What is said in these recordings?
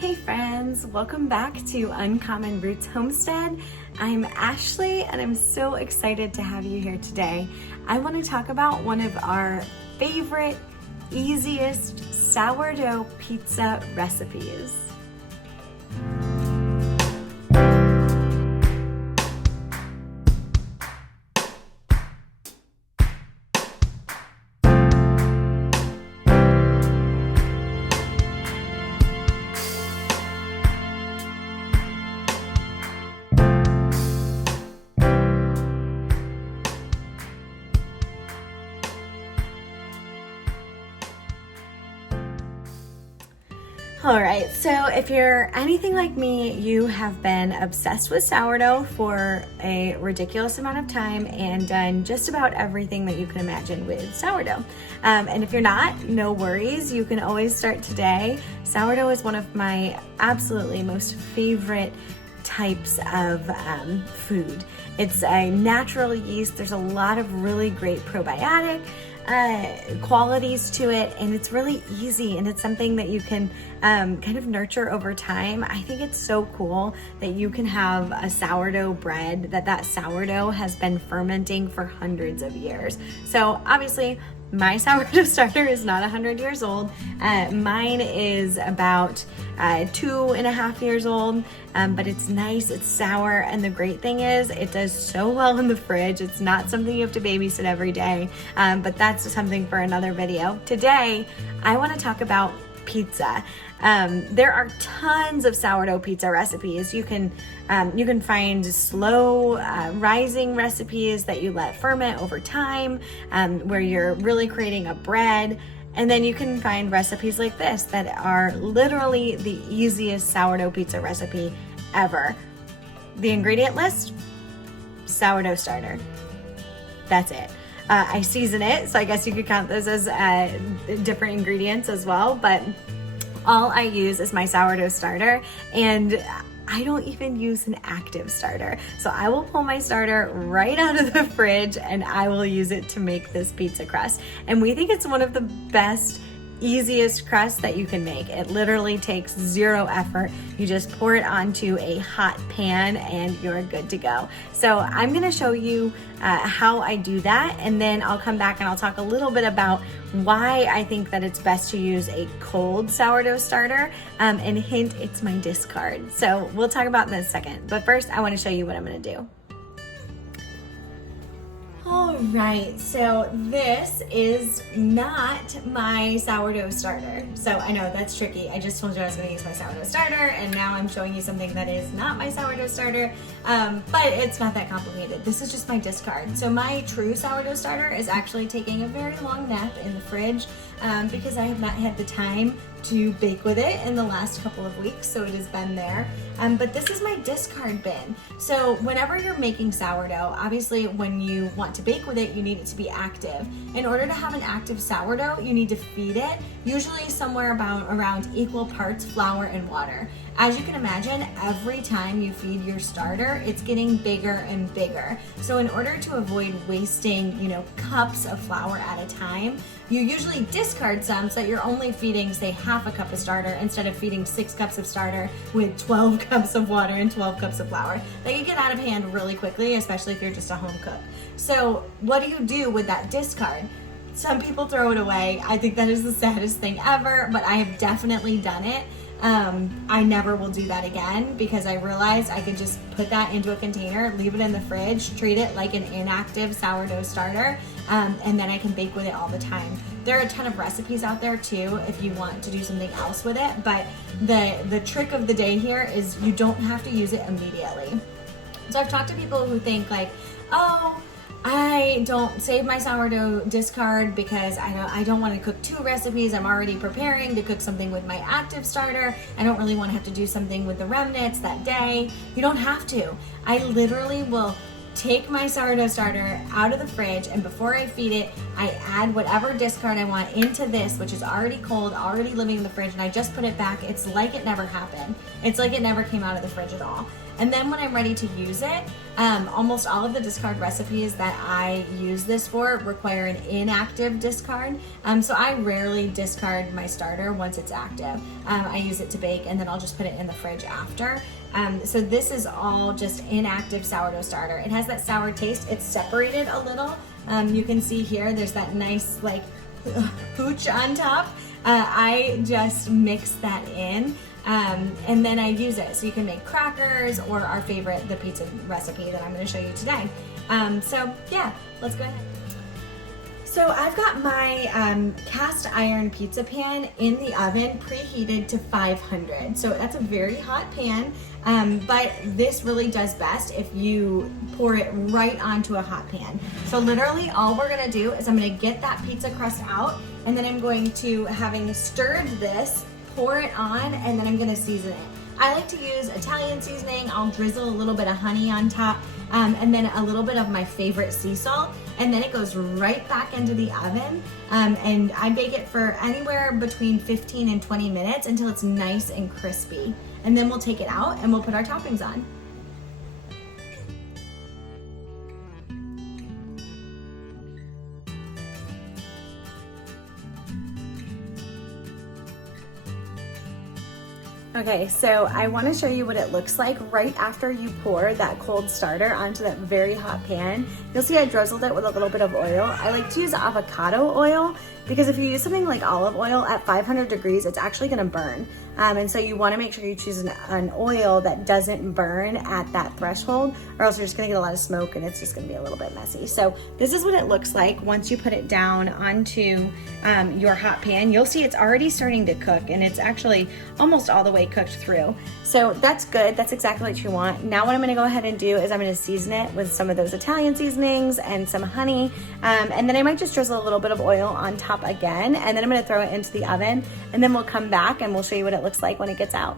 Hey friends, welcome back to Uncommon Roots Homestead. I'm Ashley and I'm so excited to have you here today. I want to talk about one of our favorite, easiest sourdough pizza recipes. All right, so if you're anything like me, you have been obsessed with sourdough for a ridiculous amount of time and done just about everything that you can imagine with sourdough. And if you're not, no worries, you can always start today. Sourdough is one of my absolutely most favorite types of food. It's a natural yeast. There's a lot of really great probiotic qualities to it, and it's really easy, and it's something that you can kind of nurture over time. I think it's so cool that you can have a sourdough bread that sourdough has been fermenting for hundreds of years. So obviously my sourdough starter is not 100 years old. Mine is about 2.5 years old, but it's nice, it's sour, and the great thing is it does so well in the fridge. It's not something you have to babysit every day, but that's something for another video. Today, I want to talk about pizza. There are tons of sourdough pizza recipes. You can find slow rising recipes that you let ferment over time, where you're really creating a bread. And then you can find recipes like this that are literally the easiest sourdough pizza recipe ever. The ingredient list: sourdough starter. That's it. I season it, so I guess you could count this as different ingredients as well, but all I use is my sourdough starter, and I don't even use an active starter. So I will pull my starter right out of the fridge and I will use it to make this pizza crust. And we think it's one of the best, easiest crusts that you can make. It literally takes zero effort. You just pour it onto a hot pan and you're good to go. So I'm gonna show you how I do that, and then I'll come back and I'll talk a little bit about why I think that it's best to use a cold sourdough starter, and hint, it's my discard. So we'll talk about that in a second. But first, I wanna show you what I'm gonna do. All right, so this is not my sourdough starter. So I know that's tricky. I just told you I was gonna use my sourdough starter, and now I'm showing you something that is not my sourdough starter, but it's not that complicated. This is just my discard. So my true sourdough starter is actually taking a very long nap in the fridge because I have not had the time to bake with it in the last couple of weeks, so it has been there. But this is my discard bin. So whenever you're making sourdough, obviously when you want to bake with it, you need it to be active. In order to have an active sourdough, you need to feed it, usually somewhere around equal parts flour and water. As you can imagine, every time you feed your starter, it's getting bigger and bigger. So in order to avoid wasting, cups of flour at a time, you usually discard some so that you're only feeding, say, half a cup of starter instead of feeding 6 cups of starter with 12 cups of water and 12 cups of flour. That can get out of hand really quickly, especially if you're just a home cook. So what do you do with that discard? Some people throw it away. I think that is the saddest thing ever, but I have definitely done it. I never will do that again because I realized I could just put that into a container, leave it in the fridge, treat it like an inactive sourdough starter, and then I can bake with it all the time. There are a ton of recipes out there too if you want to do something else with it, but the trick of the day here is you don't have to use it immediately. So I've talked to people who think like, oh, I don't save my sourdough discard because I don't want to cook 2 recipes. I'm already preparing to cook something with my active starter. I don't really want to have to do something with the remnants that day. You don't have to. I literally will take my sourdough starter out of the fridge, and before I feed it, I add whatever discard I want into this, which is already cold, already living in the fridge, and I just put it back. It's like it never happened. It's like it never came out of the fridge at all. And then when I'm ready to use it, almost all of the discard recipes that I use this for require an inactive discard. So I rarely discard my starter once it's active. I use it to bake and then I'll just put it in the fridge after. So this is all just inactive sourdough starter. It has that sour taste. It's separated a little. You can see here, there's that nice like pooch on top. I just mix that in. And then I use it. So you can make crackers or our favorite, the pizza recipe that I'm going to show you today. So yeah, let's go ahead. So I've got my cast iron pizza pan in the oven preheated to 500. So that's a very hot pan, but this really does best if you pour it right onto a hot pan. So literally all we're gonna do is I'm gonna get that pizza crust out, and then I'm going to, having stirred this, pour it on, and then I'm gonna season it. I like to use Italian seasoning. I'll drizzle a little bit of honey on top, and then a little bit of my favorite sea salt, and then it goes right back into the oven, and I bake it for anywhere between 15 and 20 minutes until it's nice and crispy. And then we'll take it out and we'll put our toppings on. Okay, so I want to show you what it looks like right after you pour that cold starter onto that very hot pan. You'll see I drizzled it with a little bit of oil. I like to use avocado oil because if you use something like olive oil at 500 degrees, it's actually going to burn. And so you want to make sure you choose an oil that doesn't burn at that threshold, or else you're just going to get a lot of smoke and it's just going to be a little bit messy. So this is what it looks like once you put it down onto your hot pan. You'll see it's already starting to cook, and it's actually almost all the way cooked through. So that's good. That's exactly what you want. Now what I'm going to go ahead and do is I'm going to season it with some of those Italian seasonings and some honey, and then I might just drizzle a little bit of oil on top again, and then I'm going to throw it into the oven, and then we'll come back and we'll show you what it looks like when it gets out.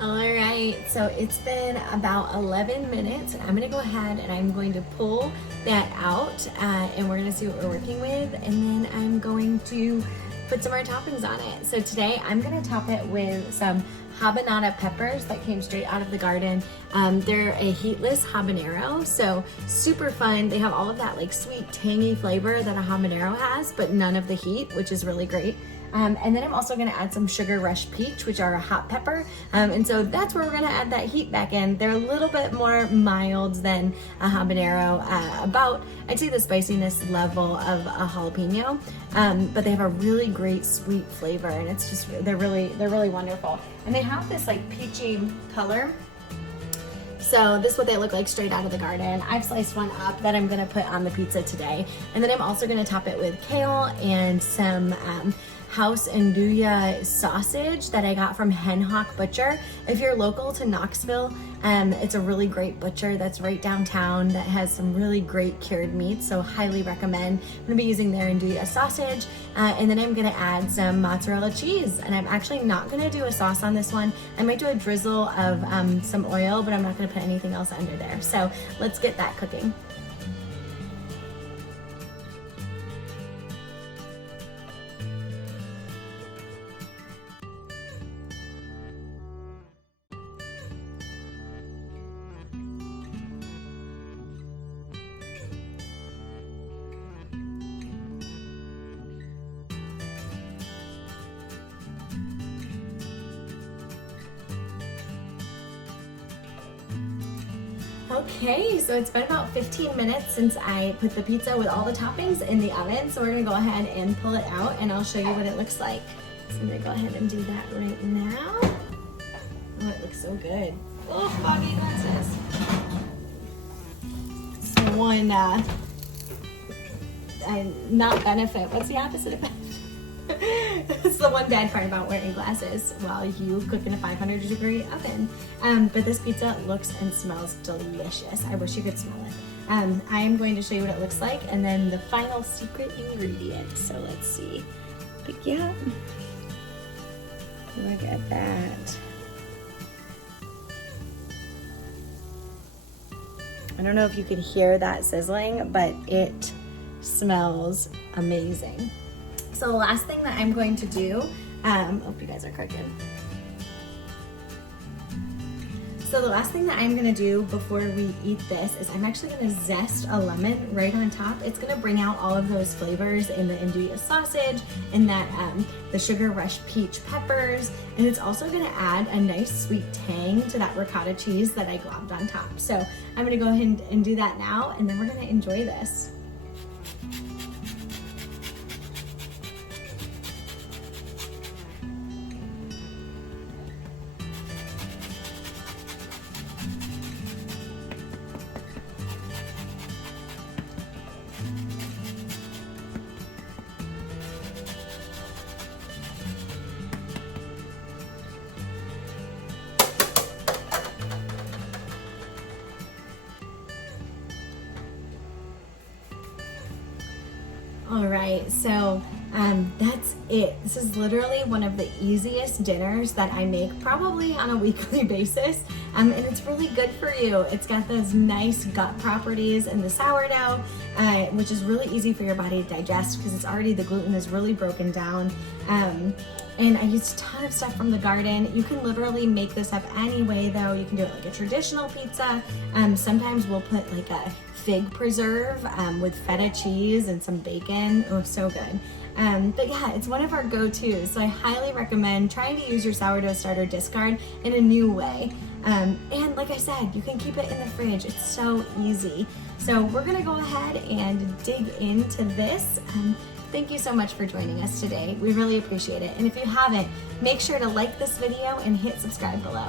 All right, so it's been about 11 minutes, and I'm gonna go ahead and I'm going to pull that out, and we're gonna see what we're working with, and then I'm going to put some more toppings on it. So today I'm gonna top it with some habanero peppers that came straight out of the garden. They're a heatless habanero, so super fun. They have all of that like sweet, tangy flavor that a habanero has, but none of the heat, which is really great. And then I'm also gonna add some sugar rush peach, which are a hot pepper. And so that's where we're gonna add that heat back in. They're a little bit more mild than a habanero, about, I'd say the spiciness level of a jalapeno. But they have a really great sweet flavor, and it's just, they're really wonderful. And they have this like peachy color. So this is what they look like straight out of the garden. I've sliced one up that I'm gonna put on the pizza today. And then I'm also gonna top it with kale and some House Andouille sausage that I got from Hen Hawk Butcher. If you're local to Knoxville, it's a really great butcher that's right downtown that has some really great cured meats, so highly recommend. I'm gonna be using their Andouille sausage, and then I'm gonna add some mozzarella cheese, and I'm actually not gonna do a sauce on this one. I might do a drizzle of some oil, but I'm not gonna put anything else under there. So let's get that cooking. Okay, so it's been about 15 minutes since I put the pizza with all the toppings in the oven. So we're gonna go ahead and pull it out, and I'll show you what it looks like. So I'm gonna go ahead and do that right now. Oh, it looks so good. Oh, foggy glasses. So one, not benefit. What's the opposite of benefit? It's the one bad part about wearing glasses while you cook in a 500-degree oven. But this pizza looks and smells delicious. I wish you could smell it. I am going to show you what it looks like, and then the final secret ingredient. So let's see. Pick you up. Look at that. I don't know if you could hear that sizzling, but it smells amazing. So the last thing that I'm going to do Hope you guys are cooking. So the last thing that I'm gonna do before we eat this is I'm actually gonna zest a lemon right on top. It's gonna bring out all of those flavors in the andouille sausage and that the sugar rush peach peppers, and it's also gonna add a nice sweet tang to that ricotta cheese that I globbed on top. So I'm gonna go ahead and do that now, and then we're gonna enjoy this. All right, so that's it. This is literally one of the easiest dinners that I make probably on a weekly basis, and it's really good for you. It's got those nice gut properties in the sourdough, which is really easy for your body to digest because it's already, the gluten is really broken down. And I used a ton of stuff from the garden. You can literally make this up any way though. You can do it like a traditional pizza. Sometimes we'll put like a fig preserve with feta cheese and some bacon. Oh, so good. But yeah, it's one of our go-tos. So I highly recommend trying to use your sourdough starter discard in a new way. And like I said, you can keep it in the fridge. It's so easy. So we're gonna go ahead and dig into this. Thank you so much for joining us today. We really appreciate it. And if you haven't, make sure to like this video and hit subscribe below.